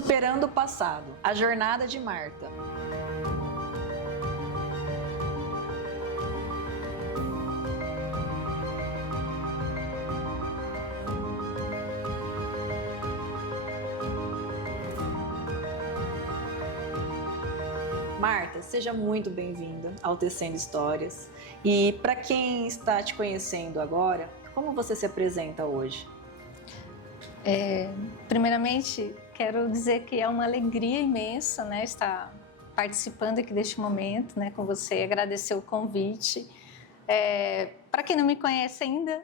Superando o passado, a jornada de Marta. Marta, seja muito bem-vinda ao Tecendo Histórias. E para quem está te conhecendo agora, como você se apresenta hoje? Primeiramente, quero dizer que é uma alegria imensa, né, estar participando aqui deste momento, né, com você, agradecer o convite. Para quem não me conhece ainda,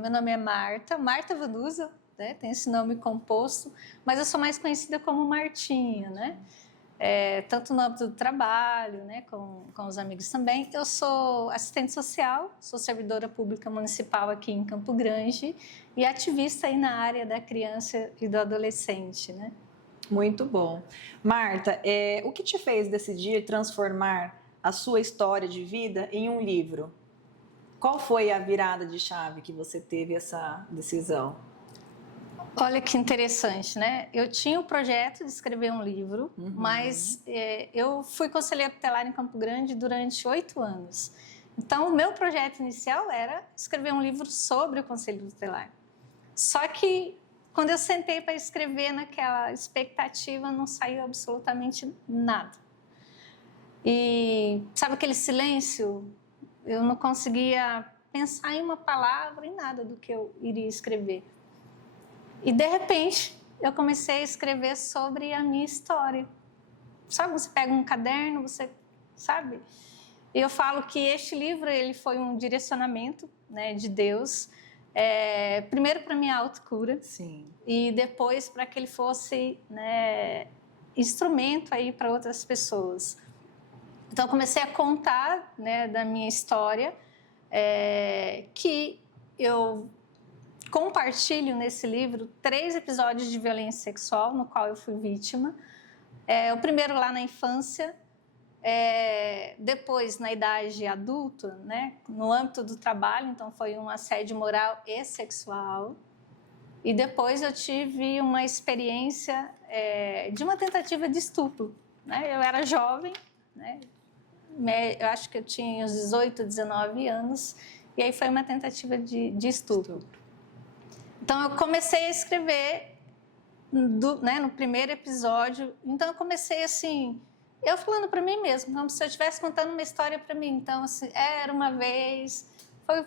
meu nome é Marta Vanusa, né, tem esse nome composto, mas eu sou mais conhecida como Martinha, né? Tanto no âmbito do trabalho, né, com os amigos também. Eu sou assistente social, sou servidora pública municipal aqui em Campo Grande e ativista aí na área da criança e do adolescente, né? Muito bom. Marta, o que te fez decidir transformar a sua história de vida em um livro? Qual foi a virada de chave que você teve essa decisão? Olha que interessante, né? Eu tinha o projeto de escrever um livro, mas eu fui conselheira tutelar em Campo Grande durante 8 anos. Então, o meu projeto inicial era escrever um livro sobre o Conselho Tutelar. Só que, quando eu sentei para escrever naquela expectativa, não saiu absolutamente nada. E sabe aquele silêncio? Eu não conseguia pensar em uma palavra, em nada do que eu iria escrever. E, de repente, eu comecei a escrever sobre a minha história. Sabe, você pega um caderno, você sabe? E eu falo que este livro ele foi um direcionamento, né, de Deus, primeiro para a minha autocura. Sim. E depois para que ele fosse, né, instrumento aí para outras pessoas. Então, eu comecei a contar, né, da minha história, que eu compartilho nesse livro 3 episódios de violência sexual no qual eu fui vítima. O primeiro lá na infância, depois na idade adulta, né, no âmbito do trabalho, então foi um assédio moral e sexual. E depois eu tive uma experiência de uma tentativa de estupro, né? Eu era jovem, né? Eu acho que eu tinha uns 18, 19 anos, e aí foi uma tentativa de estupro. Então, eu comecei a escrever no primeiro episódio. Então, eu comecei assim, eu falando para mim mesma, como se eu estivesse contando uma história para mim. Então, assim, era uma vez. Foi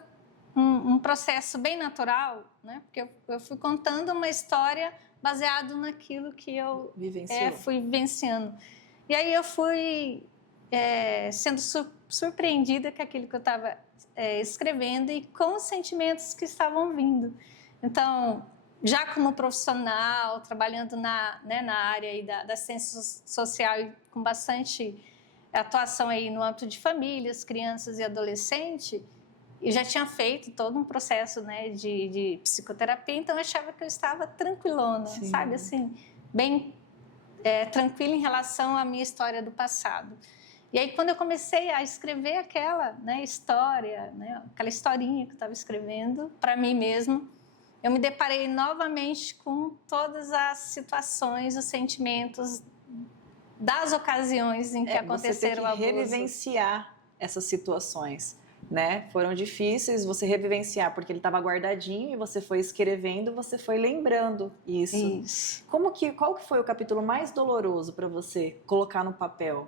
um processo bem natural, né? Porque eu fui contando uma história baseado naquilo que eu fui vivenciando. E aí eu fui sendo surpreendida com aquilo que eu estava escrevendo e com os sentimentos que estavam vindo. Então, já como profissional, trabalhando na área aí da assistência social e com bastante atuação aí no âmbito de famílias, crianças e adolescentes, eu já tinha feito todo um processo, né, de psicoterapia, então eu achava que eu estava tranquilona, Sim. sabe, assim, bem tranquila em relação à minha história do passado. E aí, quando eu comecei a escrever aquela, né, história, né, aquela historinha que eu estava escrevendo para mim mesma, eu me deparei novamente com todas as situações, os sentimentos das ocasiões em que aconteceram o abuso. Você tem que revivenciar essas situações, né? Foram difíceis, você revivenciar, porque ele estava guardadinho e você foi escrevendo, você foi lembrando isso. Isso. Qual que foi o capítulo mais doloroso para você colocar no papel?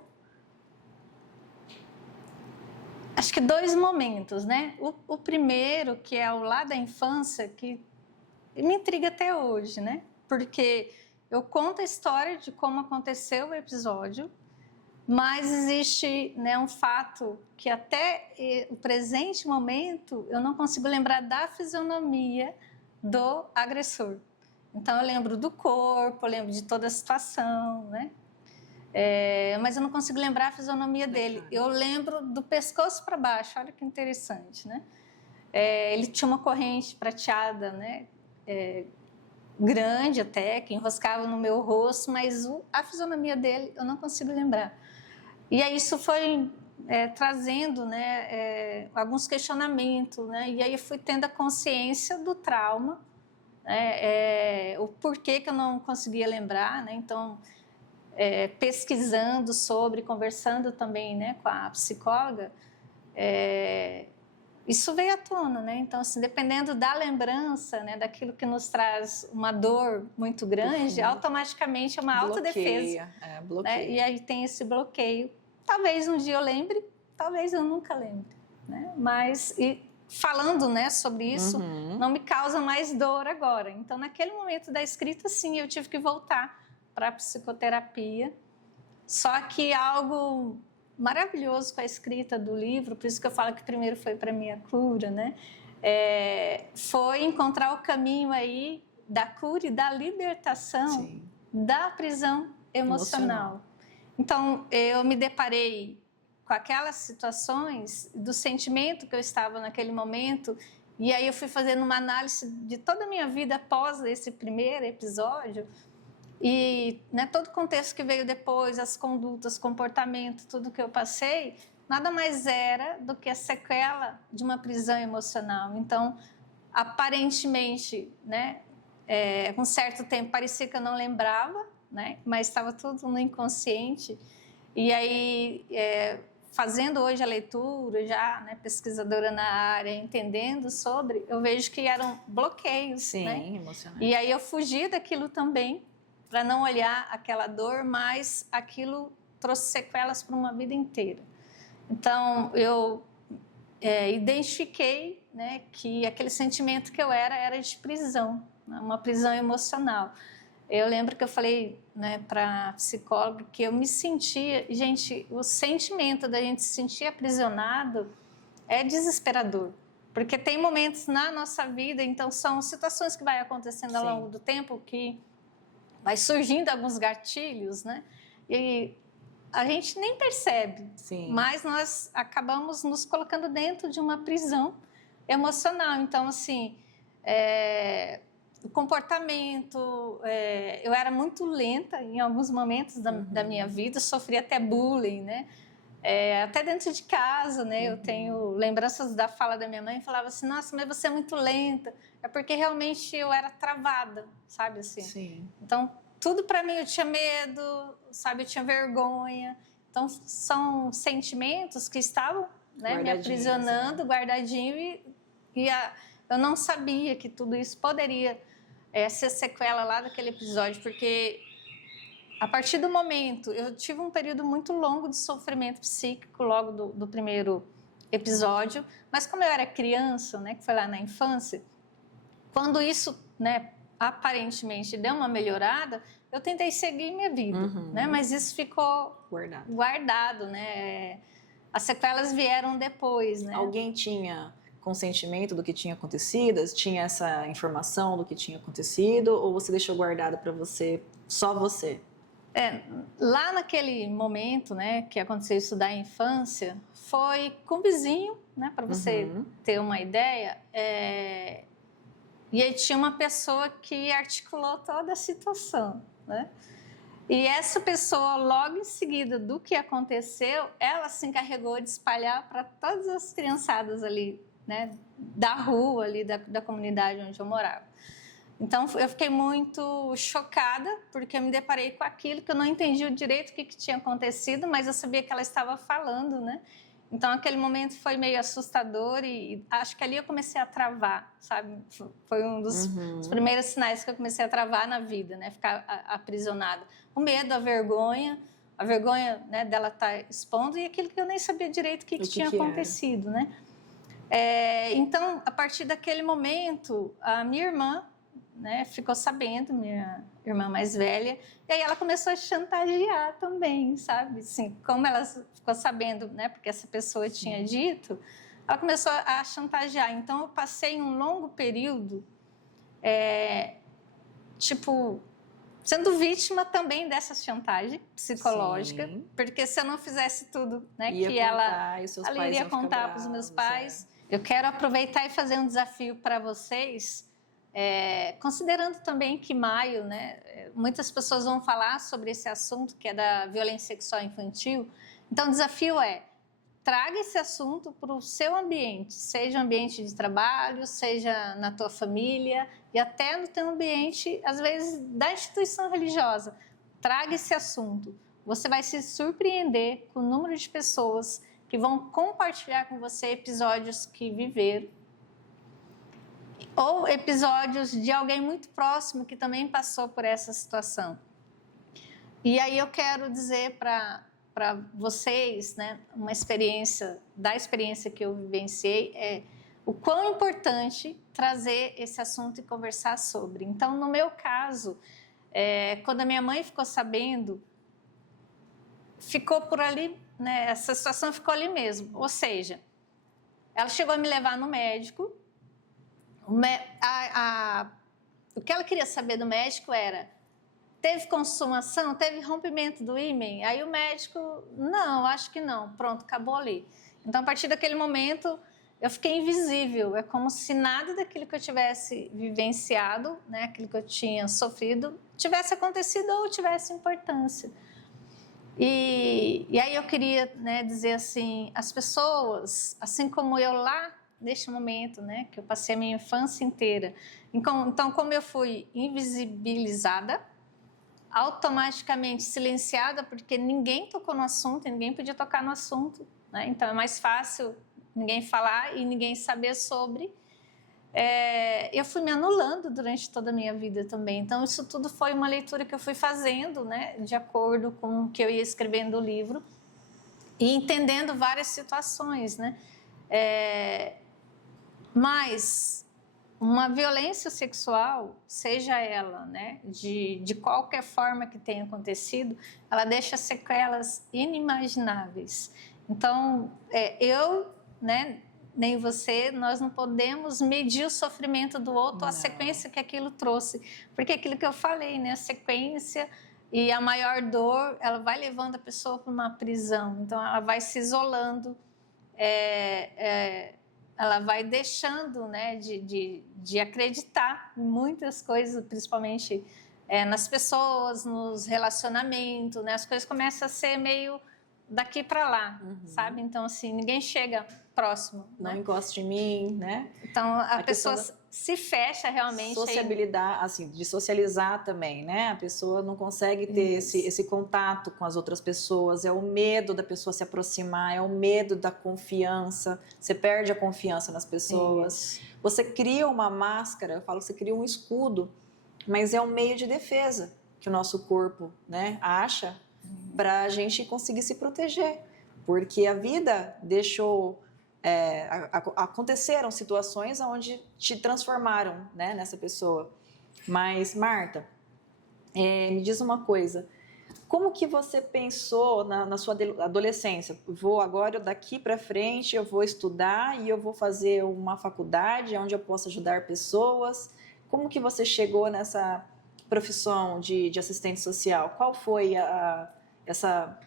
Acho que 2 momentos, né? O primeiro, que é o lá da infância, que me intriga até hoje, né? Porque eu conto a história de como aconteceu o episódio, mas existe, né, um fato que até o presente momento eu não consigo lembrar da fisionomia do agressor. Então eu lembro do corpo, eu lembro de toda a situação, né? Mas eu não consigo lembrar a fisionomia dele. Eu lembro do pescoço para baixo, olha que interessante, né? Ele tinha uma corrente prateada, né? Grande até, que enroscava no meu rosto, mas a fisionomia dele eu não consigo lembrar. E aí isso foi trazendo, né, alguns questionamentos, né? E aí eu fui tendo a consciência do trauma né? O porquê que eu não conseguia lembrar, né? Então, pesquisando sobre, conversando também, né, com a psicóloga, isso veio à tona, né? Então, assim, dependendo da lembrança, né, daquilo que nos traz uma dor muito grande, automaticamente é uma autodefesa. Bloqueia. Né? E aí tem esse bloqueio. Talvez um dia eu lembre, talvez eu nunca lembre, né? Mas falando, né, sobre isso, não me causa mais dor agora. Então, naquele momento da escrita, sim, eu tive que voltar para a psicoterapia. Só que algo maravilhoso com a escrita do livro, por isso que eu falo que primeiro foi para minha cura, né? Foi encontrar o caminho aí da cura e da libertação da prisão emocional. Então, eu me deparei com aquelas situações do sentimento que eu estava naquele momento, e aí eu fui fazendo uma análise de toda a minha vida após esse primeiro episódio, e, né, todo o contexto que veio depois, as condutas, comportamento, tudo que eu passei, nada mais era do que a sequela de uma prisão emocional. Então, aparentemente, né, com um certo tempo parecia que eu não lembrava, né, mas estava tudo no inconsciente. E aí, fazendo hoje a leitura, já, né, pesquisadora na área, entendendo sobre, eu vejo que eram bloqueios, né? Emocionais. E aí eu fugi daquilo também, para não olhar aquela dor, mas aquilo trouxe sequelas para uma vida inteira. Então, eu identifiquei, né, que aquele sentimento que eu era de prisão, né, uma prisão emocional. Eu lembro que eu falei, né, para a psicóloga que eu me sentia... Gente, o sentimento da gente se sentir aprisionado é desesperador. Porque tem momentos na nossa vida, então são situações que vai acontecendo ao longo do tempo que vai surgindo alguns gatilhos, né? E a gente nem percebe, mas nós acabamos nos colocando dentro de uma prisão emocional. Então, assim, o comportamento, eu era muito lenta em alguns momentos da minha vida, sofri até bullying, né? Até dentro de casa, né? Eu tenho lembranças da fala da minha mãe, falava assim, nossa, mas você é muito lenta. É porque realmente eu era travada, sabe assim? Então, tudo para mim, eu tinha medo, sabe? Eu tinha vergonha. Então, são sentimentos que estavam, né, me aprisionando, guardadinho, e eu não sabia que tudo isso poderia ser sequela lá daquele episódio, porque a partir do momento, eu tive um período muito longo de sofrimento psíquico logo do primeiro episódio, mas como eu era criança, né, que foi lá na infância, quando isso, né, aparentemente deu uma melhorada, eu tentei seguir minha vida, né, mas isso ficou guardado, né, as sequelas vieram depois, né. Alguém tinha consentimento do que tinha acontecido? Tinha essa informação do que tinha acontecido? Ou você deixou guardado para você, só você? Lá naquele momento, né, que aconteceu isso da infância, foi com o vizinho, né, para você ter uma ideia, e aí tinha uma pessoa que articulou toda a situação, né? E essa pessoa, logo em seguida do que aconteceu, ela se encarregou de espalhar para todas as criançadas ali, né, da rua ali, da comunidade onde eu morava. Então, eu fiquei muito chocada, porque eu me deparei com aquilo que eu não entendi direito o que tinha acontecido, mas eu sabia que ela estava falando, né? Então, aquele momento foi meio assustador e acho que ali eu comecei a travar, sabe? Foi um dos primeiros sinais que eu comecei a travar na vida, né? Ficar aprisionada. O medo, a vergonha, né, dela estar expondo e aquilo que eu nem sabia direito o que tinha acontecido, né? Então, a partir daquele momento, a minha irmã, né, ficou sabendo, minha irmã mais velha, e aí ela começou a chantagear também, sabe? Assim, como ela ficou sabendo, né, porque essa pessoa tinha dito, ela começou a chantagear. Então, eu passei um longo período, sendo vítima também dessa chantagem psicológica, porque se eu não fizesse tudo, né, que ela iria contar para os meus pais. Eu quero aproveitar e fazer um desafio para vocês, considerando também que maio, né, muitas pessoas vão falar sobre esse assunto, que é da violência sexual infantil. Então, o desafio traga esse assunto para o seu ambiente, seja um ambiente de trabalho, seja na tua família, e até no teu ambiente, às vezes, da instituição religiosa. Traga esse assunto. Você vai se surpreender com o número de pessoas que vão compartilhar com você episódios que viveram, ou episódios de alguém muito próximo que também passou por essa situação. E aí eu quero dizer para vocês, né, uma experiência, da experiência que eu vivenciei, é o quão importante trazer esse assunto e conversar sobre. Então, no meu caso, quando a minha mãe ficou sabendo, ficou por ali, né, essa situação ficou ali mesmo. Ou seja, ela chegou a me levar no médico. O que ela queria saber do médico era: teve consumação, teve rompimento do ímen? Aí o médico, não, acho que não. Pronto, acabou ali. Então, a partir daquele momento, eu fiquei invisível. É como se nada daquilo que eu tivesse vivenciado, né, aquilo que eu tinha sofrido, tivesse acontecido ou tivesse importância. E aí eu queria, né, dizer assim, as pessoas, assim como eu lá, neste momento, né, que eu passei a minha infância inteira. Então, como eu fui invisibilizada, automaticamente silenciada, porque ninguém tocou no assunto, ninguém podia tocar no assunto, né? Então é mais fácil ninguém falar e ninguém saber sobre. Eu fui me anulando durante toda a minha vida também. Então isso tudo foi uma leitura que eu fui fazendo, né, de acordo com o que eu ia escrevendo o livro e entendendo várias situações, né? Mas uma violência sexual, seja ela, né, de qualquer forma que tenha acontecido, ela deixa sequelas inimagináveis. Então, eu, né, nem você, nós não podemos medir o sofrimento do outro, a sequência que aquilo trouxe. Porque aquilo que eu falei, né, a sequência e a maior dor, ela vai levando a pessoa para uma prisão. Então, ela vai se isolando, ela vai deixando, né, de acreditar em muitas coisas, principalmente nas pessoas, nos relacionamentos, né? As coisas começam a ser meio daqui para lá, sabe? Então, assim, ninguém chega próximo. Não né? encoste em mim, né? Então, a pessoa se fecha realmente. Sociabilidade, assim, de socializar também, né? A pessoa não consegue ter esse contato com as outras pessoas, é o medo da pessoa se aproximar, é o medo da confiança, você perde a confiança nas pessoas. Isso. Você cria uma máscara, eu falo que você cria um escudo, mas é um meio de defesa que o nosso corpo, né, acha para a gente conseguir se proteger, porque a vida deixou... aconteceram situações onde te transformaram, né, nessa pessoa. Mas, Marta, me diz uma coisa. Como que você pensou na sua adolescência? Agora, daqui para frente, eu vou estudar e eu vou fazer uma faculdade onde eu possa ajudar pessoas. Como que você chegou nessa profissão de assistente social? Qual foi essa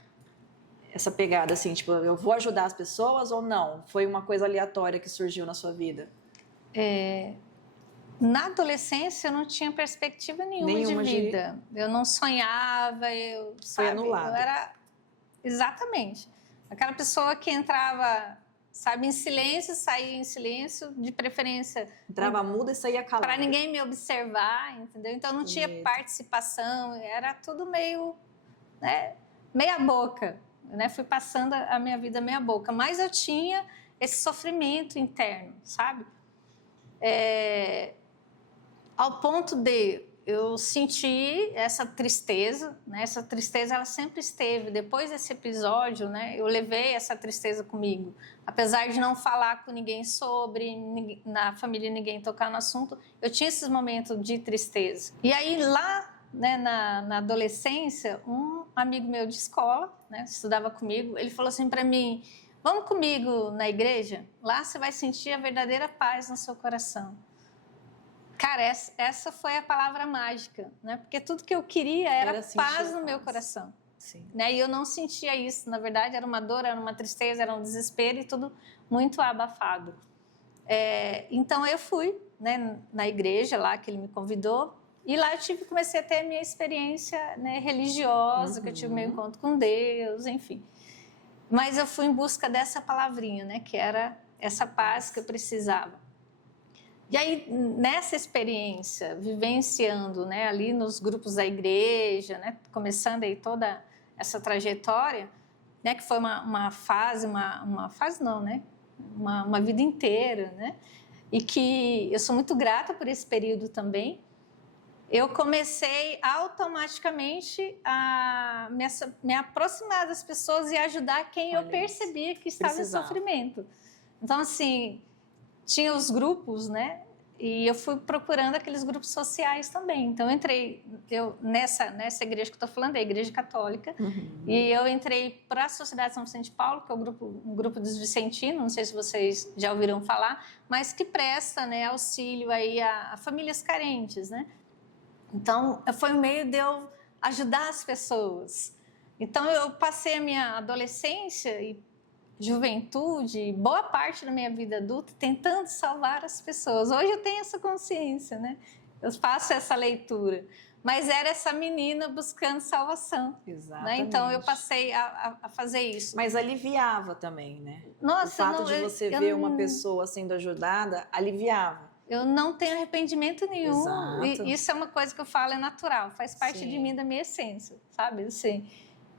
pegada, assim, tipo, eu vou ajudar as pessoas ou não? Foi uma coisa aleatória que surgiu na sua vida? Na adolescência, eu não tinha perspectiva nenhuma de vida. Eu não sonhava, Foi anulado. Eu era... Exatamente. Aquela pessoa que entrava, sabe, em silêncio, saía em silêncio, de preferência... Entrava muda e saía calada. Para ninguém me observar, entendeu? Então, não tinha participação, era tudo meio... né, meia boca. Né? Fui passando a minha vida meia boca, mas eu tinha esse sofrimento interno, sabe? Ao ponto de eu sentir essa tristeza, né? Essa tristeza ela sempre esteve. Depois desse episódio, né? Eu levei essa tristeza comigo, apesar de não falar com ninguém sobre, na família ninguém tocar no assunto, eu tinha esses momentos de tristeza. E aí lá, né, na adolescência, um amigo meu de escola, né, estudava comigo, ele falou assim para mim: vamos comigo na igreja? Lá você vai sentir a verdadeira paz no seu coração. Cara, essa foi a palavra mágica, né? Porque tudo que eu queria era paz no meu coração. Sim. Né? E eu não sentia isso, na verdade, era uma dor, era uma tristeza, era um desespero e tudo muito abafado. Então eu fui, né, na igreja lá que ele me convidou. E lá eu comecei a ter a minha experiência, né, religiosa, que eu tive meu encontro com Deus, enfim. Mas eu fui em busca dessa palavrinha, né, que era essa paz que eu precisava. E aí, nessa experiência, vivenciando, né, ali nos grupos da igreja, né, começando aí toda essa trajetória, né, que foi uma fase, uma fase não, né, uma vida inteira, né, e que eu sou muito grata por esse período também, eu comecei automaticamente a me aproximar das pessoas e ajudar quem eu percebia que estava em sofrimento. Então, assim, tinha os grupos, né? E eu fui procurando aqueles grupos sociais também. Então, eu nessa igreja que eu estou falando, é a Igreja Católica, e eu entrei para a Sociedade São Vicente de Paulo, que é um grupo dos Vicentinos, não sei se vocês já ouviram falar, mas que presta, né, auxílio aí a famílias carentes, né? Então, foi um meio de eu ajudar as pessoas. Então, eu passei a minha adolescência e juventude, boa parte da minha vida adulta, tentando salvar as pessoas. Hoje eu tenho essa consciência, né? Eu faço essa leitura. Mas era essa menina buscando salvação. Exatamente. Né? Então, eu passei a fazer isso. Mas aliviava também, né? Nossa, o fato de você ver uma pessoa sendo ajudada, aliviava. Eu não tenho arrependimento nenhum. Exato. E isso é uma coisa que eu falo, é natural, faz parte de mim, da minha essência, sabe? Assim,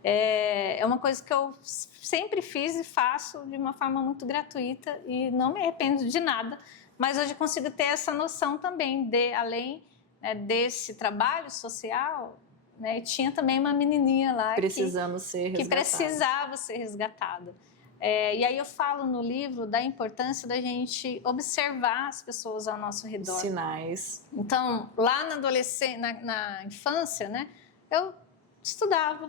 é uma coisa que eu sempre fiz e faço de uma forma muito gratuita e não me arrependo de nada, mas hoje eu consigo ter essa noção também de, além, né, desse trabalho social, né, tinha também uma menininha lá que precisava ser resgatada. E aí eu falo no livro da importância da gente observar as pessoas ao nosso redor. Sinais. Então, lá na adolescência, na infância, né, eu estudava.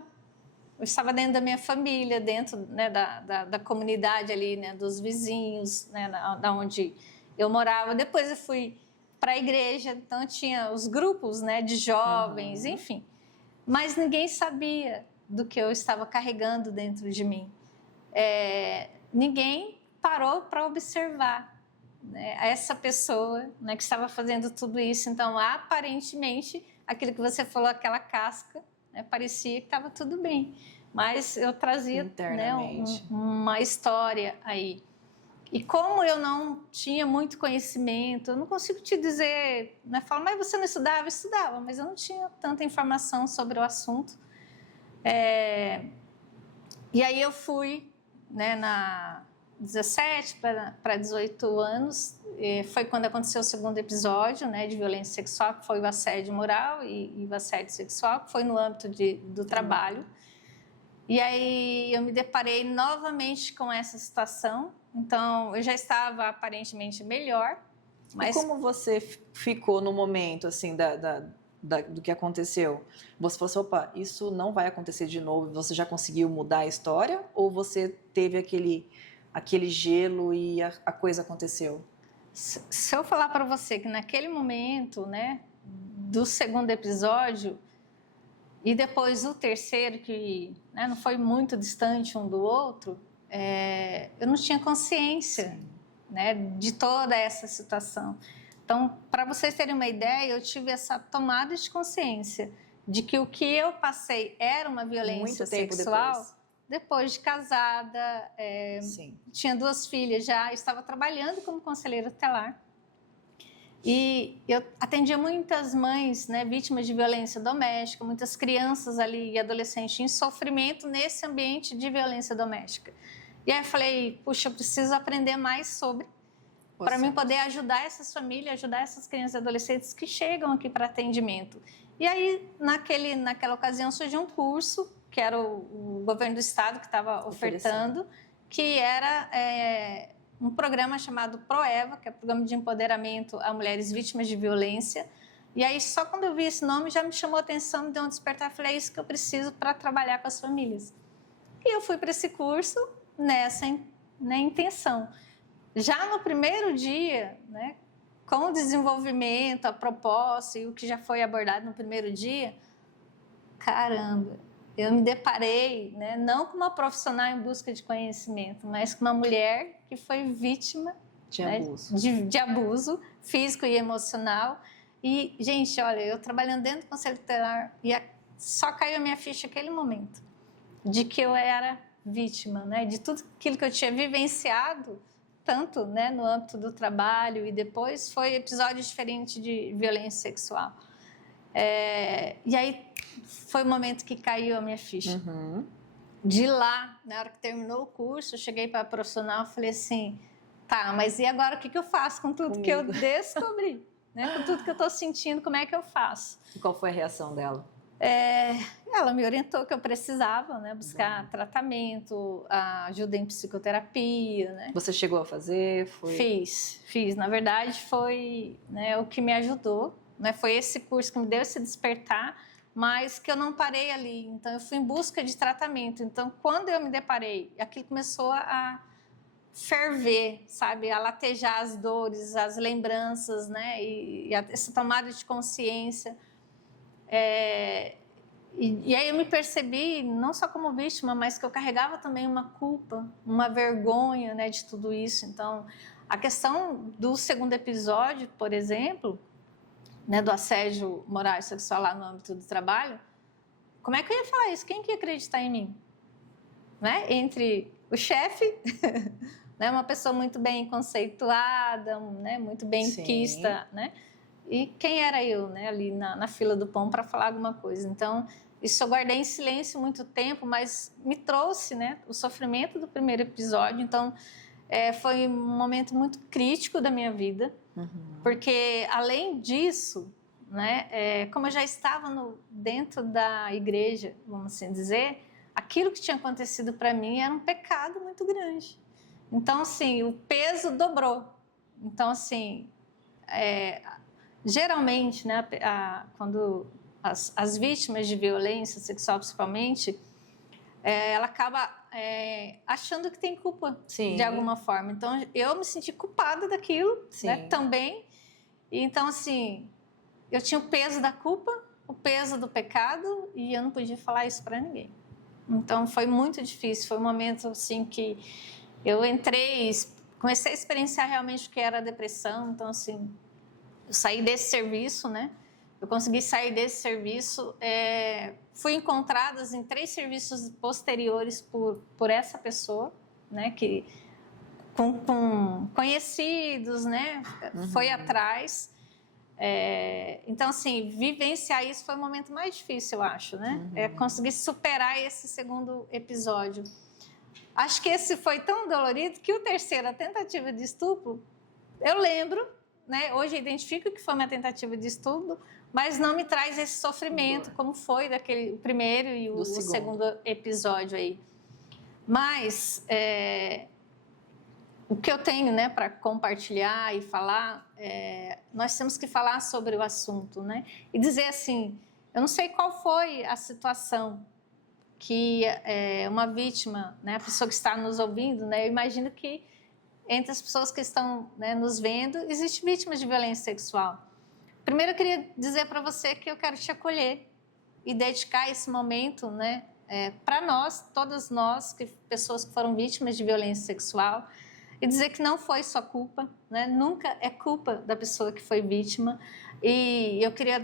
Eu estava dentro da minha família, dentro, né, da comunidade ali, né, dos vizinhos, né, da onde eu morava. Depois eu fui para a igreja, então tinha os grupos, né, de jovens, enfim. Mas ninguém sabia do que eu estava carregando dentro de mim. Ninguém parou para observar, né, essa pessoa, né, que estava fazendo tudo isso. Então, aparentemente, aquilo que você falou, aquela casca, né, parecia que estava tudo bem. Mas eu trazia, né, uma história aí. E como eu não tinha muito conhecimento, eu não consigo te dizer, né, falo, mas você não estudava? Eu estudava, mas eu não tinha tanta informação sobre o assunto. E aí eu fui, né, na 17 para 18 anos, foi quando aconteceu o segundo episódio, né, de violência sexual, que foi o assédio moral e o assédio sexual, que foi no âmbito do trabalho. E aí eu me deparei novamente com essa situação. Então, eu já estava aparentemente melhor. Mas... E como você ficou no momento, assim, do que aconteceu? Você falou assim, opa, isso não vai acontecer de novo. Você já conseguiu mudar a história? Ou você teve aquele gelo e a coisa aconteceu? Se eu falar para você que naquele momento, né, do segundo episódio, e depois o terceiro, que, né, não foi muito distante um do outro, eu não tinha consciência, né, de toda essa situação. Então, para vocês terem uma ideia, eu tive essa tomada de consciência de que o que eu passei era uma violência sexual depois de casada, tinha 2 filhas já, estava trabalhando como conselheira tutelar. E eu atendia muitas mães, né, vítimas de violência doméstica, muitas crianças ali e adolescentes em sofrimento nesse ambiente de violência doméstica. E aí eu falei, puxa, eu preciso aprender mais sobre, para mim poder ajudar essas famílias, ajudar essas crianças e adolescentes que chegam aqui para atendimento. E aí, naquela ocasião, surgiu um curso, que era o governo do estado que estava ofertando, que era... um programa chamado ProEva, que é o Programa de Empoderamento a Mulheres Vítimas de Violência. E aí, só quando eu vi esse nome, já me chamou a atenção, me deu um despertar. Falei, é isso que eu preciso para trabalhar com as famílias. E eu fui para esse curso nessa, né, intenção. Já no primeiro dia, né, com o desenvolvimento, a proposta e o que já foi abordado no primeiro dia, caramba, eu me deparei, né, não com uma profissional em busca de conhecimento, mas com uma mulher que foi vítima de abuso físico e emocional. E, gente, olha, eu trabalhando dentro do Conselho Tutelar, só caiu a minha ficha naquele momento, de que eu era vítima, né, de tudo aquilo que eu tinha vivenciado tanto, né, no âmbito do trabalho, e depois foi episódio diferente de violência sexual. E aí foi o momento que caiu a minha ficha. Uhum. De lá, na hora que terminou o curso, eu cheguei para a profissional e falei assim, tá, mas e agora o que eu faço com tudo que eu descobri? Né? Com tudo que eu estou sentindo, como é que eu faço? E qual foi a reação dela? Ela me orientou que eu precisava, né, buscar tratamento, ajuda em psicoterapia, né? Você chegou a fazer? Fiz. Na verdade, foi, né, o que me ajudou, né? Foi esse curso que me deu esse despertar, mas que eu não parei ali. Então, eu fui em busca de tratamento. Então, quando eu me deparei, aquilo começou a ferver, sabe? A latejar as dores, as lembranças, né? E essa tomada de consciência. E aí eu me percebi, não só como vítima, mas que eu carregava também uma culpa, uma vergonha, né, de tudo isso. Então, a questão do segundo episódio, por exemplo, né, do assédio moral e sexual lá no âmbito do trabalho, como é que eu ia falar isso? Quem que ia acreditar em mim? Né? Entre o chefe, né, uma pessoa muito bem conceituada, né, muito bem quista, né? E quem era eu, né, ali na fila do pão para falar alguma coisa? Então, isso eu guardei em silêncio muito tempo, mas me trouxe, né, o sofrimento do primeiro episódio. Então, foi um momento muito crítico da minha vida, porque, além disso, né, como eu já estava dentro da igreja, vamos assim dizer, aquilo que tinha acontecido para mim era um pecado muito grande. Então, assim, o peso dobrou. Então, assim, geralmente, né, quando as vítimas de violência sexual, principalmente, ela acaba achando que tem culpa, de alguma forma. Então, eu me senti culpada daquilo, né, também. E, então, assim, eu tinha o peso da culpa, o peso do pecado, e eu não podia falar isso para ninguém. Então, foi muito difícil. Foi um momento, assim, que eu comecei a experienciar realmente o que era a depressão. Então, assim, eu saí desse serviço, né? Eu consegui sair desse serviço. Fui encontrada em 3 serviços posteriores por essa pessoa, né? Que com conhecidos, né? Foi atrás. Então, assim, vivenciar isso foi o momento mais difícil, eu acho, né? Conseguir superar esse segundo episódio. Acho que esse foi tão dolorido que o terceiro, a tentativa de estupro, eu lembro, né? Hoje eu identifico que foi uma tentativa de estupro, mas não me traz esse sofrimento como foi o primeiro e o segundo episódio aí. Mas o que eu tenho, né, para compartilhar e falar, nós temos que falar sobre o assunto, né? E dizer assim, eu não sei qual foi a situação que uma vítima, né, a pessoa que está nos ouvindo, né, eu imagino que entre as pessoas que estão, né, nos vendo, existe vítimas de violência sexual. Primeiro, eu queria dizer para você que eu quero te acolher e dedicar esse momento, né, para nós, todas nós, pessoas que foram vítimas de violência sexual, e dizer que não foi sua culpa, né? Nunca é culpa da pessoa que foi vítima. E eu queria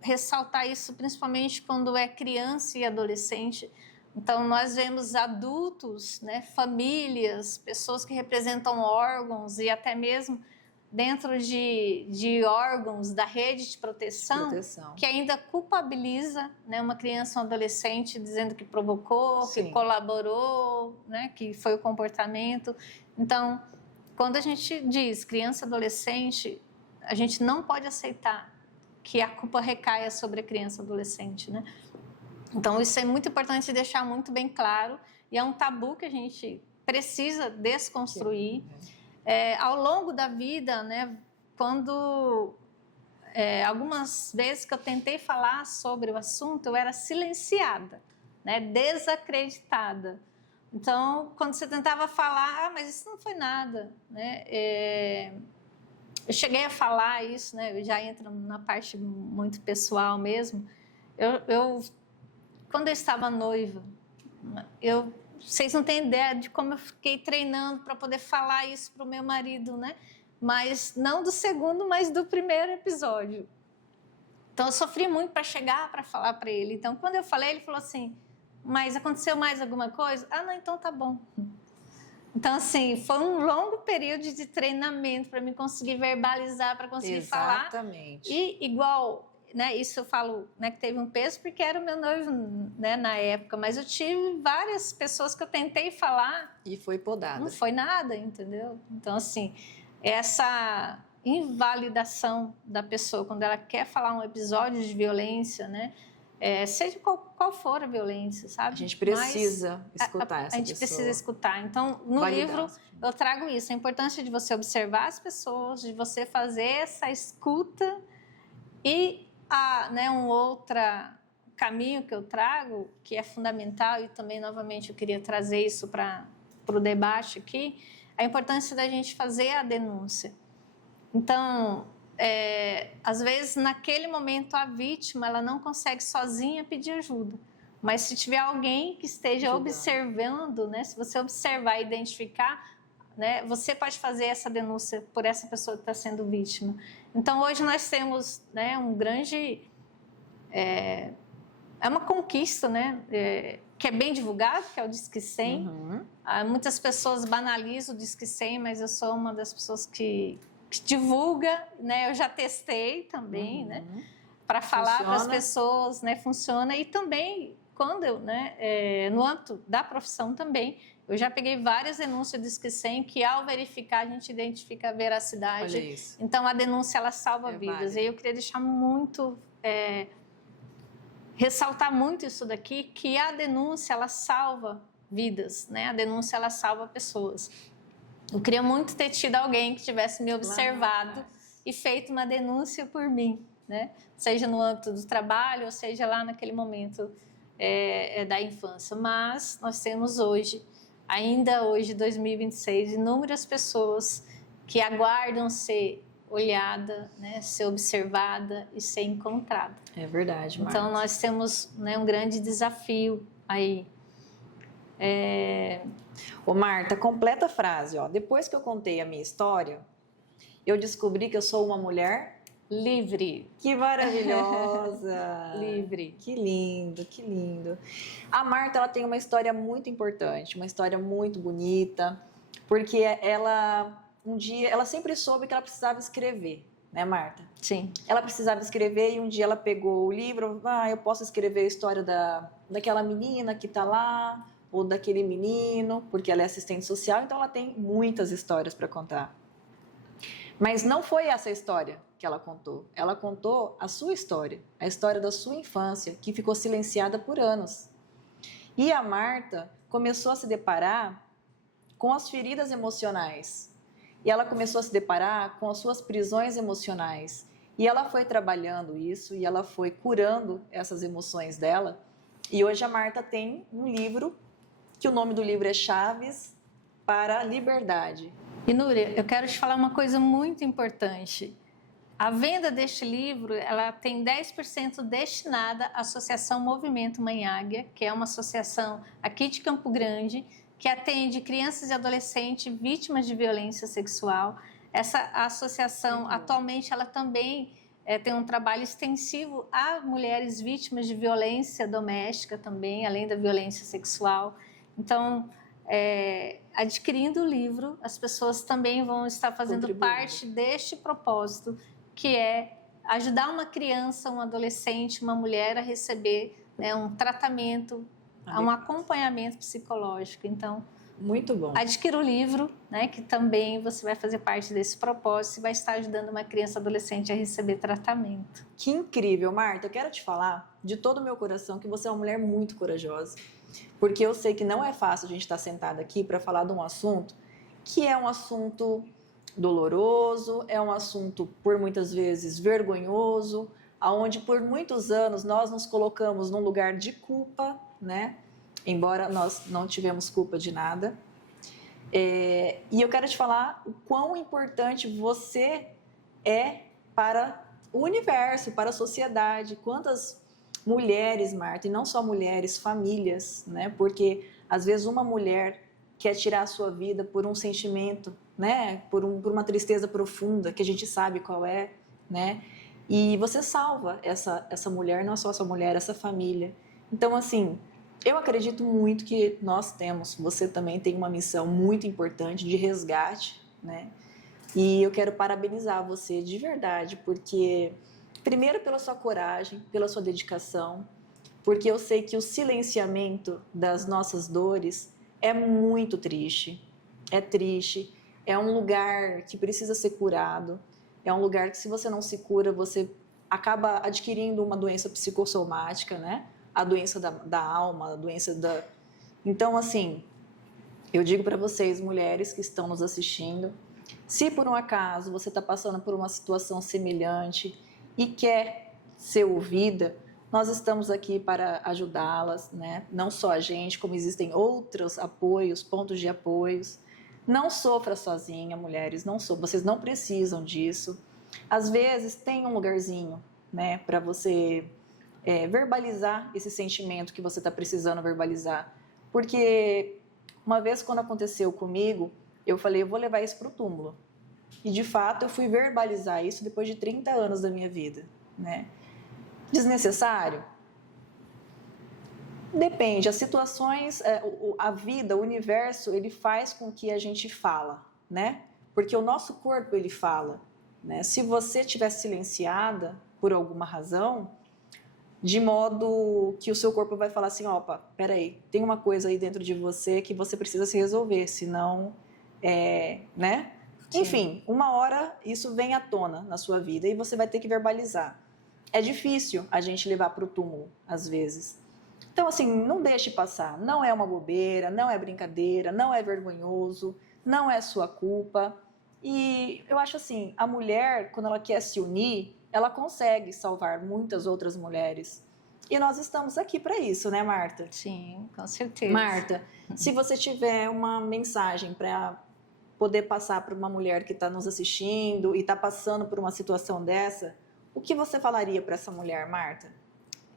ressaltar isso, principalmente quando é criança e adolescente. Então, nós vemos adultos, né, famílias, pessoas que representam órgãos e até mesmo dentro de órgãos da rede de proteção, que ainda culpabiliza, né, uma criança ou um adolescente dizendo que provocou, que colaborou, né, que foi o comportamento. Então, quando a gente diz criança e adolescente, a gente não pode aceitar que a culpa recaia sobre a criança e adolescente, né? Então, isso é muito importante deixar muito bem claro, e é um tabu que a gente precisa desconstruir. Ao longo da vida, né, quando algumas vezes que eu tentei falar sobre o assunto, eu era silenciada, né, desacreditada. Então, quando você tentava falar, mas isso não foi nada, né? Eu cheguei a falar isso, né? Eu já entro na parte muito pessoal mesmo. Quando eu estava noiva, vocês não têm ideia de como eu fiquei treinando para poder falar isso para o meu marido, né? Mas não do segundo, mas do primeiro episódio. Então, eu sofri muito para chegar para falar para ele. Então, quando eu falei, ele falou assim, mas aconteceu mais alguma coisa? Ah, não, então tá bom. Então, assim, foi um longo período de treinamento para me conseguir verbalizar, para conseguir falar. Exatamente. E igual, né, isso eu falo, né, que teve um peso porque era o meu noivo, né, na época, mas eu tive várias pessoas que eu tentei falar. E foi podada. Não foi nada, entendeu? Então, assim, essa invalidação da pessoa quando ela quer falar um episódio de violência, né? Seja qual for a violência, sabe? A gente precisa escutar essa pessoa. A gente precisa escutar. Então, no livro, eu trago isso, a importância de você observar as pessoas, de você fazer essa escuta e né, um outro caminho que eu trago, que é fundamental, e também, novamente, eu queria trazer isso para o debate aqui, a importância da gente fazer a denúncia. Então, às vezes, naquele momento, a vítima ela não consegue sozinha pedir ajuda. Mas se tiver alguém que esteja observando, né, se você observar e identificar, né, você pode fazer essa denúncia por essa pessoa que está sendo vítima. Então, hoje nós temos, né, um grande... É uma conquista, né, que é bem divulgado, que é o Disque 100. Uhum. Muitas pessoas banalizam o Disque 100, mas eu sou uma das pessoas que divulga, né? Eu já testei também, né? Para falar para as pessoas, né? Funciona. E também, quando eu, né? No âmbito da profissão também, eu já peguei várias denúncias do Disque 100 que, ao verificar, a gente identifica a veracidade. Olha isso. Então, a denúncia, ela salva vidas. Válido. E eu queria deixar muito... ressaltar muito isso daqui, que a denúncia, ela salva vidas, né? A denúncia, ela salva pessoas. Eu queria muito ter tido alguém que tivesse me observado e feito uma denúncia por mim, né? Seja no âmbito do trabalho, ou seja lá naquele momento da infância. Mas nós temos hoje, ainda hoje, 2026, inúmeras pessoas que aguardam ser olhada, né, ser observada e ser encontrada. É verdade, Marta. Então, nós temos, né, um grande desafio aí. Ô, Marta, completa a frase, ó. Depois que eu contei a minha história, eu descobri que eu sou uma mulher livre. Que maravilhosa! Livre. Que lindo, que lindo. A Marta, ela tem uma história muito importante, uma história muito bonita, porque ela... Um dia, ela sempre soube que ela precisava escrever, né, Marta? Sim. Ela precisava escrever e um dia ela pegou o livro, eu posso escrever a história daquela menina que tá lá, ou daquele menino, porque ela é assistente social, então ela tem muitas histórias para contar. Mas não foi essa história que ela contou a sua história, a história da sua infância, que ficou silenciada por anos. E a Marta começou a se deparar com as feridas emocionais. E ela começou a se deparar com as suas prisões emocionais. E ela foi trabalhando isso e ela foi curando essas emoções dela. E hoje a Marta tem um livro, que o nome do livro é Chaves para a Liberdade. E Núria, eu quero te falar uma coisa muito importante. A venda deste livro, ela tem 10% destinada à Associação Movimento Mãe Águia, que é uma associação aqui de Campo Grande, que atende crianças e adolescentes vítimas de violência sexual. Essa associação, atualmente, ela também tem um trabalho extensivo a mulheres vítimas de violência doméstica também, além da violência sexual. Então, adquirindo o livro, as pessoas também vão estar fazendo parte deste propósito, que é ajudar uma criança, um adolescente, uma mulher a receber, né, um tratamento, um acompanhamento psicológico. Então, muito bom. Adquira o livro, né, que também você vai fazer parte desse propósito e vai estar ajudando uma criança e adolescente a receber tratamento. Que incrível, Marta. Eu quero te falar de todo o meu coração que você é uma mulher muito corajosa, porque eu sei que não é fácil a gente estar sentada aqui para falar de um assunto que é um assunto doloroso, é um assunto por muitas vezes vergonhoso, aonde por muitos anos nós nos colocamos num lugar de culpa, né? Embora nós não tivemos culpa de nada. E eu quero te falar o quão importante você é para o universo, para a sociedade. Quantas mulheres, Marta, e não só mulheres, famílias, né? Porque às vezes uma mulher quer tirar a sua vida por um sentimento, né? Por uma tristeza profunda, que a gente sabe qual é, né? E você salva essa mulher, não só essa mulher, essa família. Então, assim, Eu acredito muito que nós temos, você também tem uma missão muito importante de resgate, né? E eu quero parabenizar você de verdade, porque primeiro pela sua coragem, pela sua dedicação, porque eu sei que o silenciamento das nossas dores é muito triste, é um lugar que precisa ser curado, é um lugar que se você não se cura, você acaba adquirindo uma doença psicossomática, né? A doença da alma, a doença da... Então, assim, eu digo para vocês, mulheres que estão nos assistindo, se por um acaso você está passando por uma situação semelhante e quer ser ouvida, nós estamos aqui para ajudá-las, né? Não só a gente, como existem outros apoios, pontos de apoios. Não sofra sozinha, mulheres, não sofra. Vocês não precisam disso. Às vezes tem um lugarzinho, né, para você verbalizar esse sentimento que você está precisando verbalizar. Porque uma vez quando aconteceu comigo, eu falei, eu vou levar isso para o túmulo. E de fato eu fui verbalizar isso depois de 30 anos da minha vida, né? Desnecessário? Depende, as situações, a vida, o universo, ele faz com que a gente fala, né? Porque o nosso corpo, ele fala, né? Se você estiver silenciada por alguma razão, de modo que o seu corpo vai falar assim, opa, peraí, tem uma coisa aí dentro de você que você precisa se resolver, senão, né? Sim. Enfim, uma hora isso vem à tona na sua vida e você vai ter que verbalizar. É difícil a gente levar para o túmulo, às vezes. Então, assim, não deixe passar. Não é uma bobeira, não é brincadeira, não é vergonhoso, não é sua culpa. E eu acho assim, a mulher, quando ela quer se unir, ela consegue salvar muitas outras mulheres. E nós estamos aqui para isso, né, Marta? Sim, com certeza. Marta, se você tiver uma mensagem para poder passar para uma mulher que está nos assistindo e está passando por uma situação dessa, o que você falaria para essa mulher, Marta?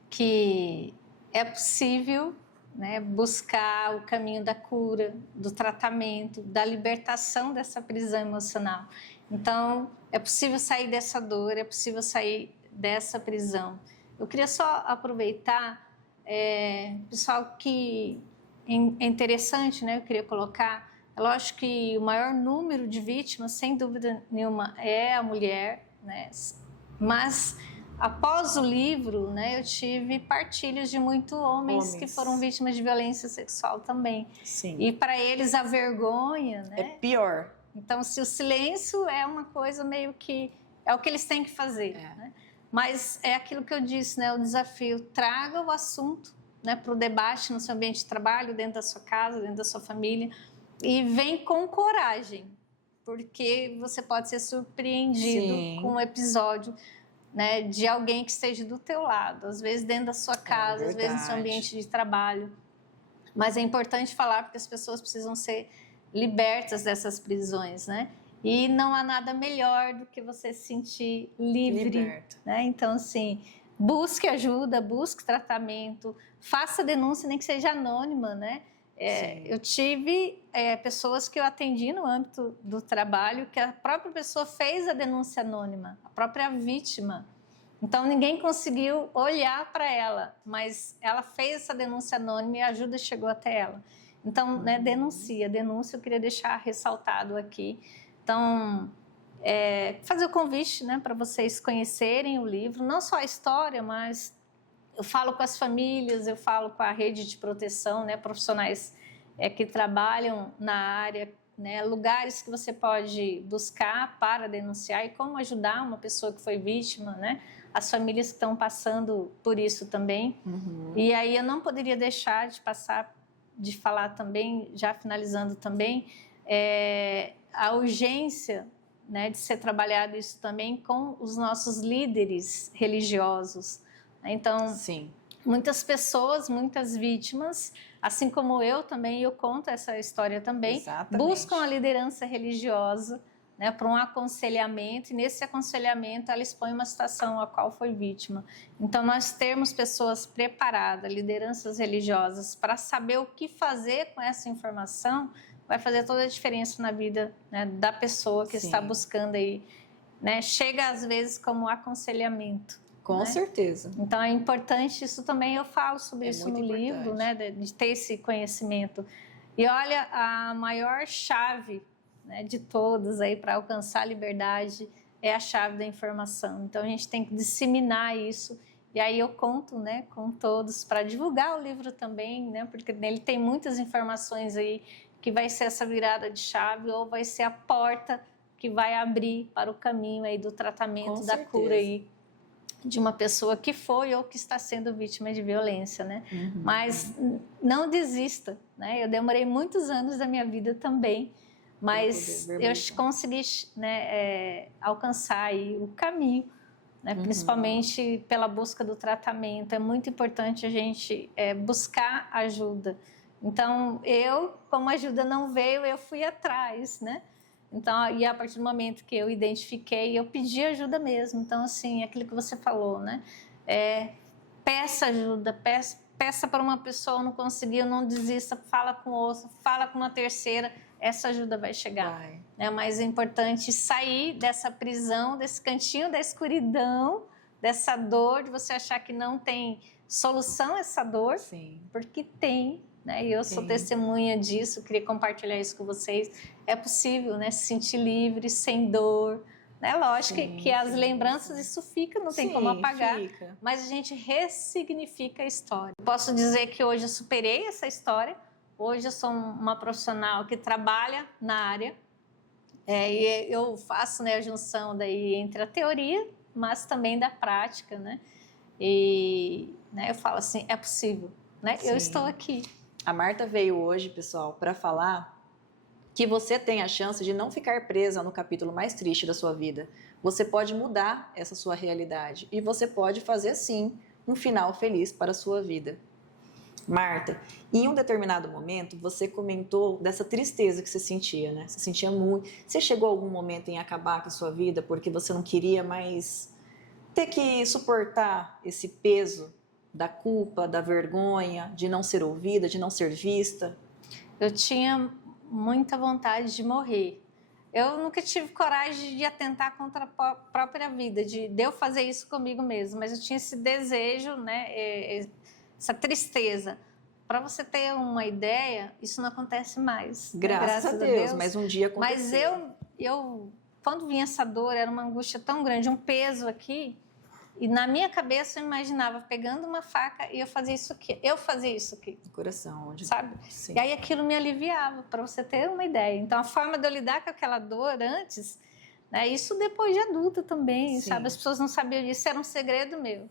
Que é possível, né, buscar o caminho da cura, do tratamento, da libertação dessa prisão emocional. Então, é possível sair dessa dor, é possível sair dessa prisão. Eu queria só aproveitar, pessoal, que é interessante, né, eu queria colocar, é lógico que o maior número de vítimas, sem dúvida nenhuma, é a mulher, né, mas após o livro, né, eu tive partilhas de muitos homens que foram vítimas de violência sexual também. Sim. E para eles a vergonha, né? É pior. Então, se o silêncio é uma coisa meio que é o que eles têm que fazer, né? Mas é aquilo que eu disse, né? O desafio, traga o assunto, né, para o debate no seu ambiente de trabalho, dentro da sua casa, dentro da sua família, e vem com coragem, porque você pode ser surpreendido Sim. com um episódio, né, de alguém que esteja do teu lado, às vezes dentro da sua casa, às vezes no seu ambiente de trabalho. Mas é importante falar porque as pessoas precisam ser libertas dessas prisões, né? E não há nada melhor do que você se sentir livre, né? Então, assim, busque ajuda, busque tratamento, faça denúncia, nem que seja anônima, né? Eu tive pessoas que eu atendi no âmbito do trabalho que a própria pessoa fez a denúncia anônima, a própria vítima. Então, ninguém conseguiu olhar para ela, mas ela fez essa denúncia anônima e a ajuda chegou até ela. Então, né, denúncia eu queria deixar ressaltado aqui. Então, fazer o convite, né, para vocês conhecerem o livro, não só a história, mas eu falo com as famílias, eu falo com a rede de proteção, né, profissionais que trabalham na área, né, lugares que você pode buscar para denunciar e como ajudar uma pessoa que foi vítima, né, as famílias que estão passando por isso também. Uhum. E aí eu não poderia deixar de falar também, já finalizando também, a urgência, né, de ser trabalhado isso também com os nossos líderes religiosos. Então, Sim. muitas pessoas, muitas vítimas, assim como eu também, eu conto essa história também, Exatamente. Buscam a liderança religiosa, né, para um aconselhamento, e nesse aconselhamento ela expõe uma situação a qual foi vítima. Então, nós termos pessoas preparadas, lideranças religiosas, para saber o que fazer com essa informação, vai fazer toda a diferença na vida, né, da pessoa que Sim. está buscando aí, né? Chega às vezes como aconselhamento. Com né? certeza. Então é importante isso também, eu falo sobre isso no muito livro, né, de ter esse conhecimento. E olha, a maior chave, né, de todas aí para alcançar a liberdade é a chave da informação. Então a gente tem que disseminar isso. E aí eu conto, né, com todos para divulgar o livro também, né, porque nele tem muitas informações aí que vai ser essa virada de chave ou vai ser a porta que vai abrir para o caminho aí do tratamento, da cura aí de uma pessoa que foi ou que está sendo vítima de violência, né? Mas não desista, né? Eu demorei muitos anos da minha vida também, mas eu consegui, né, alcançar aí o caminho, né? Principalmente pela busca do tratamento. É muito importante a gente buscar ajuda. Então, como a ajuda não veio, eu fui atrás, né? Então, e a partir do momento que eu identifiquei, eu pedi ajuda mesmo. Então, assim, aquilo que você falou, né? Peça ajuda, peça para uma pessoa, não conseguiu, não desista, fala com outra, fala com uma terceira, essa ajuda vai chegar. Mas é importante sair dessa prisão, desse cantinho da escuridão, dessa dor, de você achar que não tem solução essa dor, porque tem. Né? E eu sou testemunha disso, queria compartilhar isso com vocês. É possível, né, se sentir livre, sem dor. Né? Lógico que as lembranças, isso fica, não tem como apagar, mas a gente ressignifica a história. Posso dizer que hoje eu superei essa história, hoje eu sou uma profissional que trabalha na área, e eu faço, né, a junção daí entre a teoria, mas também da prática, né? E, né, eu falo assim, é possível, né? Eu estou aqui. A Marta veio hoje, pessoal, para falar que você tem a chance de não ficar presa no capítulo mais triste da sua vida. Você pode mudar essa sua realidade e você pode fazer, sim, um final feliz para a sua vida. Marta, em um determinado momento, você comentou dessa tristeza que você sentia, né? Você sentia muito. Você chegou a algum momento em acabar com a sua vida porque você não queria mais ter que suportar esse peso da culpa, da vergonha, de não ser ouvida, de não ser vista? Eu tinha muita vontade de morrer. Eu nunca tive coragem de atentar contra a própria vida, de eu fazer isso comigo mesmo, mas eu tinha esse desejo, né, essa tristeza. Para você ter uma ideia, isso não acontece mais. Graças a Deus, mas um dia aconteceu. Mas eu quando vinha essa dor, era uma angústia tão grande, um peso aqui. E na minha cabeça eu imaginava pegando uma faca e eu fazia isso aqui. No coração, onde... sabe? Sim. E aí aquilo me aliviava, para você ter uma ideia. Então a forma de eu lidar com aquela dor antes, né, isso depois de adulta também, sabe? As pessoas não sabiam disso, era um segredo meu.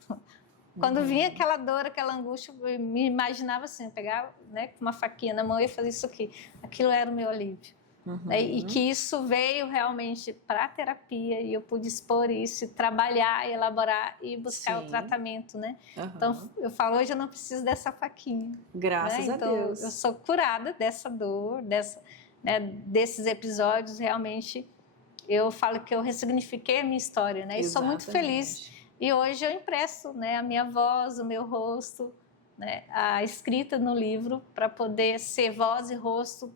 Quando vinha aquela dor, aquela angústia, eu me imaginava assim, eu pegava, né, com uma faquinha na mão e ia fazer isso aqui. Aquilo era o meu alívio. E que isso veio realmente para a terapia e eu pude expor isso, trabalhar, elaborar e buscar o tratamento, né? Então, eu falo, hoje eu não preciso dessa faquinha. Graças a Deus. Eu sou curada dessa dor, desses episódios, realmente. Eu falo que eu ressignifiquei a minha história, né? E sou muito feliz. E hoje eu impresso, né, a minha voz, o meu rosto, né, a escrita no livro para poder ser voz e rosto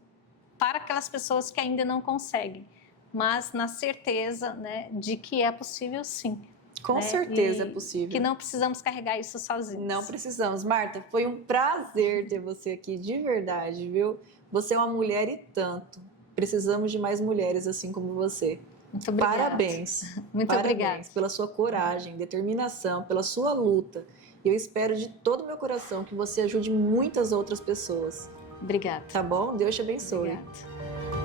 para aquelas pessoas que ainda não conseguem, mas na certeza, né, de que é possível sim. Com certeza é possível. Que não precisamos carregar isso sozinhos. Não precisamos. Marta, foi um prazer ter você aqui, de verdade, viu? Você é uma mulher e tanto. Precisamos de mais mulheres assim como você. Muito obrigada. Parabéns. Muito obrigada. Pela sua coragem, determinação, pela sua luta. E eu espero de todo o meu coração que você ajude muitas outras pessoas. Obrigada. Tá bom? Deus te abençoe. Obrigada.